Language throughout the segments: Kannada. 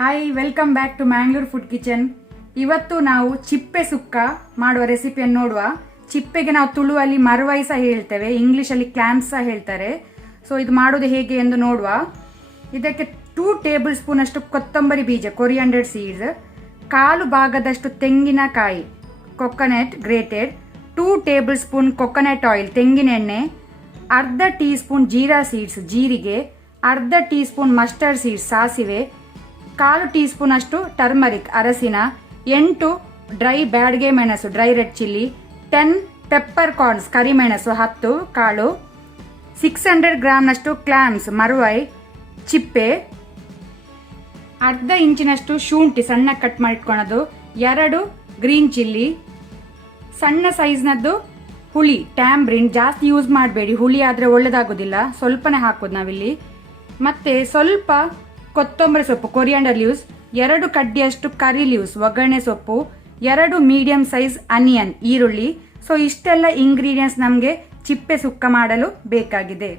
Hi, welcome back to Mangalore food kitchen. ಇವತ್ತು ನಾವು ಚಿಪ್ಪೆ ಸುಕ್ಕ ಮಾಡುವ ರೆಸಿಪಿಯನ್ನು ನೋಡುವ. ಚಿಪ್ಪೆಗೆ ನಾವು ತುಳುವಲ್ಲಿ ಮರವೈ ಸಹ ಹೇಳ್ತೇವೆ, ಇಂಗ್ಲಿಷಲ್ಲಿ ಕ್ಲಾಮ್ಸ್ ಸಹ ಹೇಳ್ತಾರೆ. ಸೊ ಇದು ಮಾಡೋದು ಹೇಗೆ ಎಂದು ನೋಡುವ. ಇದಕ್ಕೆ 2 ಟೇಬಲ್ ಸ್ಪೂನ್ ಅಷ್ಟು ಕೊತ್ತಂಬರಿ ಬೀಜ, ಕೊರಿಯಾಂಡರ್ ಸೀಡ್ಸ್, 1/4 ಭಾಗದಷ್ಟು ತೆಂಗಿನಕಾಯಿ, coconut grated, 2 table spoon coconut oil, ತೆಂಗಿನ ಎಣ್ಣೆ, ಅರ್ಧ ಟೀ ಸ್ಪೂನ್ ಜೀರಾ ಸೀಡ್ಸ್, ಜೀರಿಗೆ, ಅರ್ಧ ಟೀ ಸ್ಪೂನ್ ಮಸ್ಟರ್ಡ್ ಸೀಡ್ಸ್, ಸಾಸಿವೆ, 1/4 ಟೀ ಸ್ಪೂನ್ ಅಷ್ಟು ಟರ್ಮರಿಕ್, ಅರಸಿನ, 8 ಡ್ರೈ ಬ್ಯಾಡ್ಗೆ ಮೆಣಸು, dry red chilli, 10 pepper corns, ಕರಿಮೆಣಸು 10 ಕಾಳು, 600 ಗ್ರಾಮ್ನಷ್ಟು ಕ್ಲಾಮ್ಸ್, ಮರುವೈ, ಚಿಪ್ಪೆ, ಅರ್ಧ ಇಂಚಿನಷ್ಟು ಶುಂಠಿ ಸಣ್ಣ ಕಟ್ ಮಾಡಿಟ್ಕೊಳೋದು, 2 ಗ್ರೀನ್ ಚಿಲ್ಲಿ, ಸಣ್ಣ ಸೈಜ್ನದ್ದು ಹುಳಿ, ಟ್ಯಾಮ್ರಿನ್, ಜಾಸ್ತಿ ಯೂಸ್ ಮಾಡಬೇಡಿ, ಹುಳಿ ಆದರೆ ಒಳ್ಳೆದಾಗೋದಿಲ್ಲ, ಸ್ವಲ್ಪನೇ ಹಾಕೋದು ನಾವಿಲ್ಲಿ. ಮತ್ತೆ ಸ್ವಲ್ಪ ಕೊತ್ತಂಬರಿ ಸೊಪ್ಪು, ಕೊರಿಯಾಂಡರ್ ಲೀವ್ಸ್, 2 ಕಡ್ಡಿಯಷ್ಟು ಕರಿ ಲೀವ್ಸ್, ಒಗ್ಗರಣೆ ಸೊಪ್ಪು, 2 ಮೀಡಿಯಂ ಸೈಜ್ ಅನಿಯನ್, ಈರುಳ್ಳಿ. ಸೊ ಇಷ್ಟೆಲ್ಲ ಇಂಗ್ರೀಡಿಯೆಂಟ್ಸ್ ನಮಗೆ ಚಿಪ್ಪೆ ಸುಕ್ಕ ಮಾಡಲು ಬೇಕಾಗಿದೆ.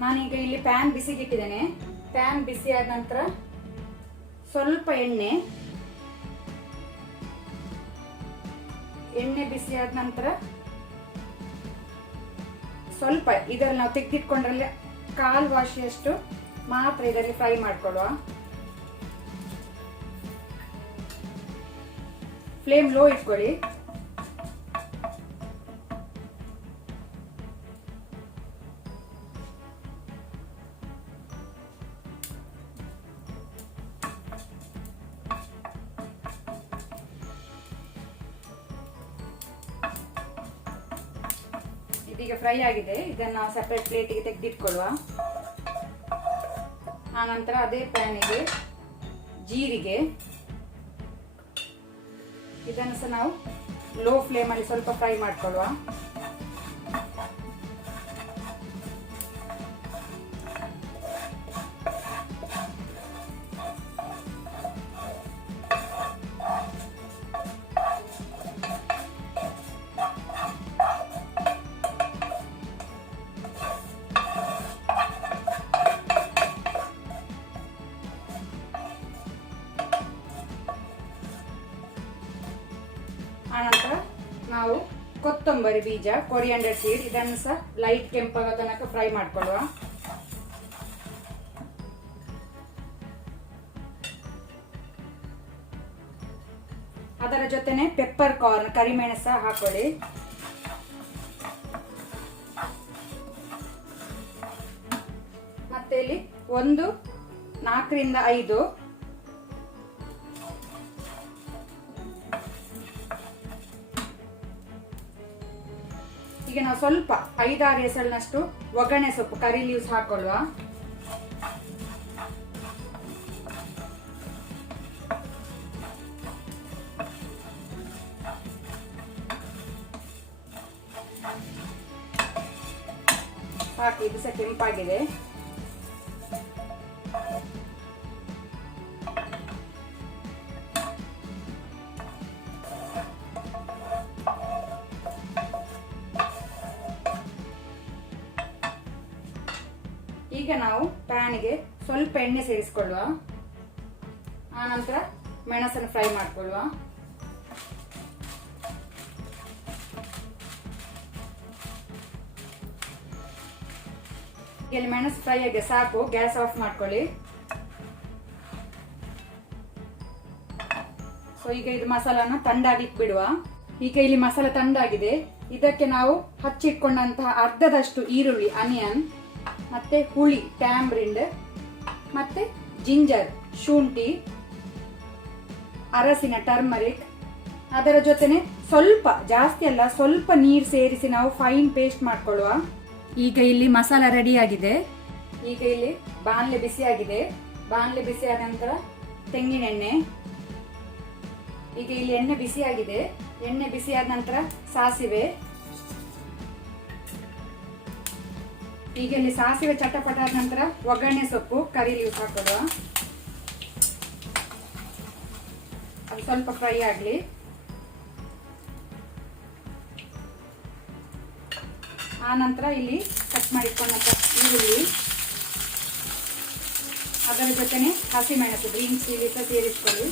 ನಾನೀಗ ಇಲ್ಲಿ ಪ್ಯಾನ್ ಬಿಸಿಗಿಟ್ಟಿದ್ದೇನೆ. ಪ್ಯಾನ್ ಬಿಸಿ ಆದ ನಂತರ ಸ್ವಲ್ಪ ಎಣ್ಣೆ ಬಿಸಿ ಆದ ನಂತರ ಸ್ವಲ್ಪ ಇದರಲ್ಲಿ ನಾವು ತೆಗೆದಿಟ್ಕೊಂಡ್ರಲ್ಲಿ 1/4 ವಾಶಿಯಷ್ಟು ಮಾತ್ರ ಇದರಲ್ಲಿ ಫ್ರೈ ಮಾಡ್ಕೊಳ್ಳುವ. ಫ್ಲೇಮ್ ಲೋ ಇಟ್ಕೊಳ್ಳಿ. ಇದೀಗ ಫ್ರೈ ಆಗಿದೆ. ಇದನ್ನು ನಾವು ಸೆಪರೇಟ್ ಪ್ಲೇಟಿಗೆ ತೆಗೆದಿಟ್ಕೊಳ್ಳುವ. ಆನಂತರ ಅದೇ ಪ್ಯಾನಿಗೆ ಜೀರಿಗೆ, ಇದನ್ನು ಸಹ ನಾವು ಲೋ ಫ್ಲೇಮಲ್ಲಿ ಸ್ವಲ್ಪ ಫ್ರೈ ಮಾಡ್ಕೊಳ್ಳುವ. ಆನಂತರ ನಾವು ಕೊತ್ತಂಬರಿ ಬೀಜ, ಕೊರಿಯಾಂಡರ್ ಸೀಡ್, ಇದನ್ನು ಸಹ ಲೈಟ್ ಕೆಂಪಾಗೋ ತನಕ ಫ್ರೈ ಮಾಡ್ಕೊಳ್ಳುವ. ಅದರ ಜೊತೆನೆ ಪೆಪ್ಪರ್ ಕಾರ್ನ್, ಕರಿಮೆಣಸು ಸಹ ಹಾಕೊಳ್ಳಿ. ಮತ್ತೆ ಇಲ್ಲಿ 4 ರಿಂದ 5 ಈಗ ನಾವು ಸ್ವಲ್ಪ 5-6 ಎಸಳಿನಷ್ಟು ಒಗ್ಗರಣೆ ಸೊಪ್ಪು, ಕರಿ ಲೀವ್ಸ್ ಹಾಕೊಳ್ಳುವ. ಸಾಕು, ಇದು ಸಹ ಕೆಂಪಾಗಿದೆ. ಈಗ ನಾವು ಪ್ಯಾನಿಗೆ ಸ್ವಲ್ಪ ಎಣ್ಣೆ ಸೇರಿಸಿಕೊಳ್ಳುವ. ಆನಂತರ ಮೆಣಸನ್ನು ಫ್ರೈ ಮಾಡಿಕೊಳ್ಳುವ. ಇಲ್ಲಿ ಮೆಣಸು ಫ್ರೈ ಆಗಿ ಸಾಕು, ಗ್ಯಾಸ್ ಆಫ್ ಮಾಡ್ಕೊಳ್ಳಿ. ಸೊ ಈಗ ಇದು ಮಸಾಲಾನ ತಂಡಾಗ್ಲಿಕ್ಕೆ ಬಿಡುವ. ಈಗ ಇಲ್ಲಿ ಮಸಾಲ ತಂಡಾಗಿದೆ. ಇದಕ್ಕೆ ನಾವು ಹಚ್ಚಿಟ್ಕೊಂಡಂತಹ ಅರ್ಧದಷ್ಟು ಈರುಳ್ಳಿ, ಅನಿಯನ್, ಮತ್ತೆ ಹುಳಿ, ಟ್ಯಾಮ್ರಿಂಡ್, ಮತ್ತೆ ಜಿಂಜರ್, ಶುಂಠಿ, ಅರಸಿನ, ಟರ್ಮರಿಕ್, ಅದರ ಜೊತೆನೆ ಸ್ವಲ್ಪ, ಜಾಸ್ತಿ ಅಲ್ಲ, ಸ್ವಲ್ಪ ನೀರು ಸೇರಿಸಿ ನಾವು ಫೈನ್ ಪೇಸ್ಟ್ ಮಾಡ್ಕೊಳ್ಳುವ. ಈಗ ಇಲ್ಲಿ ಮಸಾಲ ರೆಡಿ ಆಗಿದೆ. ಈಗ ಇಲ್ಲಿ ಬಾಣಲೆ ಬಿಸಿ ಆಗಿದೆ. ಬಾಣಲೆ ಬಿಸಿ ಆದ ನಂತರ ತೆಂಗಿನ ಎಣ್ಣೆ. ಈಗ ಇಲ್ಲಿ ಎಣ್ಣೆ ಬಿಸಿಯಾಗಿದೆ. ಎಣ್ಣೆ ಬಿಸಿಯಾದ ನಂತರ ಸಾಸಿವೆ. ಈಗ ಇಲ್ಲಿ ಸಾಸಿವೆ ಚಟಪಟ ಆದ ನಂತರ ಒಗ್ಗರಣೆ ಸೊಪ್ಪು, ಕರಿ ಲೀವ್ಸ್ ಹಾಕೊಳ್ಳುವ. ಅದು ಸ್ವಲ್ಪ ಫ್ರೈ ಆಗಲಿ. ಆ ನಂತರ ಇಲ್ಲಿ ಕಟ್ ಮಾಡಿಕೊಂಡಂತ ಈರುಳ್ಳಿ, ಅದರ ಜೊತೆನೆ ಹಸಿಮೆಣಸು ಗ್ರೀನ್ ಚಿಲ್ಲಿ ಸಹ ಸೇರಿಸ್ಕೊಳ್ಳಿ.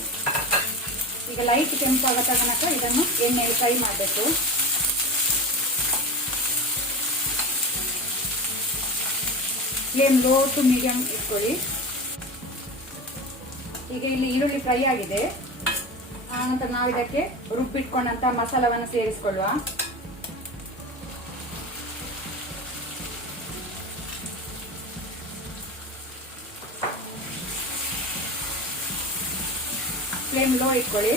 ಈಗ ಲೈಟ್ ಕೆಂಪಾಗ ತನಕ ಇದನ್ನು ಎಣ್ಣೆಯಲ್ಲಿ ಫ್ರೈ ಮಾಡಬೇಕು. ಫ್ಲೇಮ್ ಲೋ ಟು ಮೀಡಿಯಂ ಇಟ್ಕೊಳ್ಳಿ. ಈಗ ಇಲ್ಲಿ ಈರುಳ್ಳಿ ಫ್ರೈ ಆಗಿದೆ. ಆನಂತರ ನಾವು ಇದಕ್ಕೆ ರುಬ್ಬಿಟ್ಕೊಂಡಂತ ಮಸಾಲವನ್ನು ಸೇರಿಸಿಕೊಳ್ಳುವ. ಫ್ಲೇಮ್ ಲೋ ಇಟ್ಕೊಳ್ಳಿ.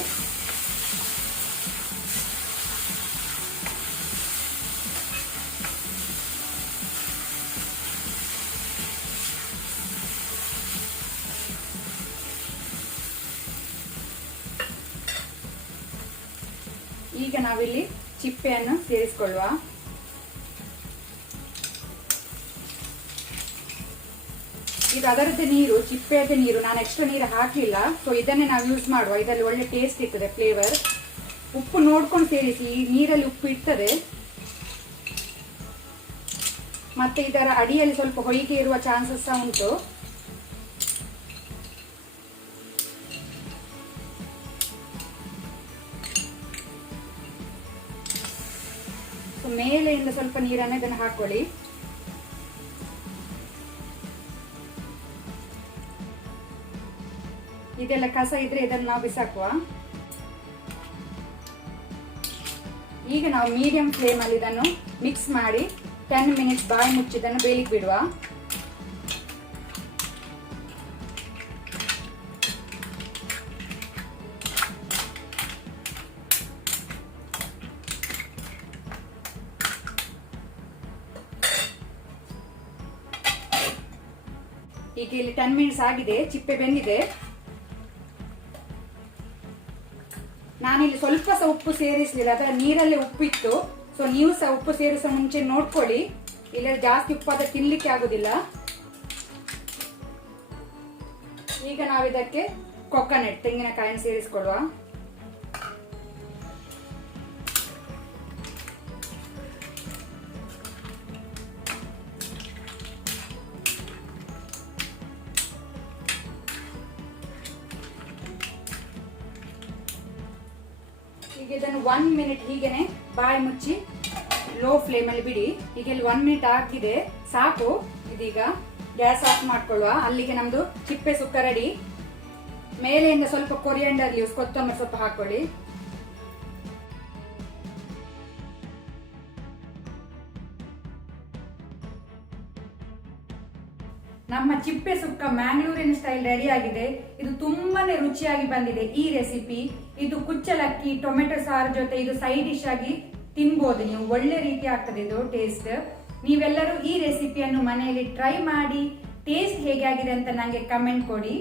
ಈಗ ನಾವಿಲ್ಲಿ ಚಿಪ್ಪೆಯನ್ನು ಸೇರಿಸಿಕೊಳ್ಳುವ. ಇದು ಅದರದ್ದೇ ನೀರು, ಚಿಪ್ಪೆಯದ್ದೇ ನೀರು. ನಾನು ಎಕ್ಸ್ಟ್ರಾ ನೀರು ಹಾಕಲಿಲ್ಲ. ಸೊ ಇದನ್ನೇ ನಾವು ಯೂಸ್ ಮಾಡುವ. ಇದರಲ್ಲಿ ಒಳ್ಳೆ ಟೇಸ್ಟ್ ಇರ್ತದೆ, ಫ್ಲೇವರ್. ಉಪ್ಪು ನೋಡ್ಕೊಂಡು ಸೇರಿಸಿ. ಈ ನೀರಲ್ಲಿ ಉಪ್ಪು ಇರ್ತದೆ. ಮತ್ತೆ ಇದರ ಅಡಿಯಲ್ಲಿ ಸ್ವಲ್ಪ ಹೊಯ್ಗೆ ಇರುವ ಚಾನ್ಸಸ್ ಸಹ ಉಂಟು. ಮೇಲೆಯಿಂದ ಸ್ವಲ್ಪ ನೀರನ್ನು ಇದನ್ನು ಹಾಕೊಳ್ಳಿ. ಇದೆಲ್ಲ ಕಸ ಇದ್ರೆ ಇದನ್ನು ನಾವು ಬಿಸಾಕುವ. ಈಗ ನಾವು ಮೀಡಿಯಂ ಫ್ಲೇಮ್ ಅಲ್ಲಿ ಇದನ್ನು ಮಿಕ್ಸ್ ಮಾಡಿ 10 ಮಿನಿಟ್ಸ್ ಬಾಯಿ ಮುಚ್ಚಿದನ್ನು ಬೇಯಲಿಕ್ಕೆ ಬಿಡುವ. ಈಗ ಇಲ್ಲಿ 10 ಮಿನಿಟ್ಸ್ ಆಗಿದೆ. ಚಿಪ್ಪೆ ಬೆಂದಿದೆ. ನಾನಿಲ್ಲಿ ಸ್ವಲ್ಪ ಸಹ ಉಪ್ಪು ಸೇರಿಸಲಿಲ್ಲ. ಅದರ ನೀರಲ್ಲೇ ಉಪ್ಪಿತ್ತು. ಸೊ ನೀವು ಸಹ ಉಪ್ಪು ಸೇರಿಸೋ ಮುಂಚೆ ನೋಡ್ಕೊಳ್ಳಿ. ಇಲ್ಲ ಜಾಸ್ತಿ ಉಪ್ಪಾದ ತಿನ್ಲಿಕ್ಕೆ ಆಗುದಿಲ್ಲ. ಈಗ ನಾವು ಇದಕ್ಕೆ ಕೊಕೊನಟ್ ತೆಂಗಿನಕಾಯಿಯನ್ನು ಸೇರಿಸಿಕೊಳ್ಳುವ. ಈಗ ಇದನ್ನು 1 ಮಿನಿಟ್ ಹೀಗೇನೆ ಬಾಯಿ ಮುಚ್ಚಿ ಲೋ ಫ್ಲೇಮ್ ಅಲ್ಲಿ ಬಿಡಿ. ಈಗ ಇಲ್ಲಿ 1 ಮಿನಿಟ್ ಆಗಿದೆ, ಸಾಕು. ಇದೀಗ ಗ್ಯಾಸ್ ಆಫ್ ಮಾಡ್ಕೊಳ್ಳುವ. ಅಲ್ಲಿಗೆ ನಮ್ದು ಚಿಪ್ಪೆ ಸುಕ್ಕ ರೆಡಿ. ಮೇಲೆಯಿಂದ ಸ್ವಲ್ಪ ಕೊರಿಯಂಡರ್ ಲೀವ್ಸ್, ಕೊತ್ತಂಬರಿ ಸೊಪ್ಪು ಹಾಕೊಳ್ಳಿ. ನಮ್ಮ ಚಿಪ್ಪೆ ಸುಕ್ಕ ಮ್ಯಾಂಗ್ಳೂರಿನ ಸ್ಟೈಲ್ ರೆಡಿ ಆಗಿದೆ. ಇದು ತುಂಬಾನೇ ರುಚಿಯಾಗಿ ಬಂದಿದೆ ಈ ರೆಸಿಪಿ. ಇದು ಕುಚ್ಚಲಕ್ಕಿ ಟೊಮೆಟೊ ಸಾರು ಜೊತೆ ಇದು ಸೈಡ್ ಡಿಶ್ ಆಗಿ ತಿನ್ಬಹುದು ನೀವು. ಒಳ್ಳೆ ರೀತಿ ಆಗ್ತದೆ ಇದು ಟೇಸ್ಟ್. ನೀವೆಲ್ಲರೂ ಈ ರೆಸಿಪಿಯನ್ನು ಮನೆಯಲ್ಲಿ ಟ್ರೈ ಮಾಡಿ ಟೇಸ್ಟ್ ಹೇಗೆ ಆಗಿದೆ ಅಂತ ನಂಗೆ ಕಮೆಂಟ್ ಕೊಡಿ.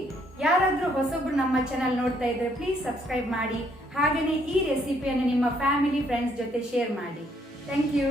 ಯಾರಾದ್ರೂ ಹೊಸಬ್ರು ನಮ್ಮ ಚಾನಲ್ ನೋಡ್ತಾ ಇದ್ರೆ ಪ್ಲೀಸ್ ಸಬ್ಸ್ಕ್ರೈಬ್ ಮಾಡಿ. ಹಾಗೇನೆ ಈ ರೆಸಿಪಿಯನ್ನು ನಿಮ್ಮ ಫ್ಯಾಮಿಲಿ ಫ್ರೆಂಡ್ಸ್ ಜೊತೆ ಶೇರ್ ಮಾಡಿ. Thank you.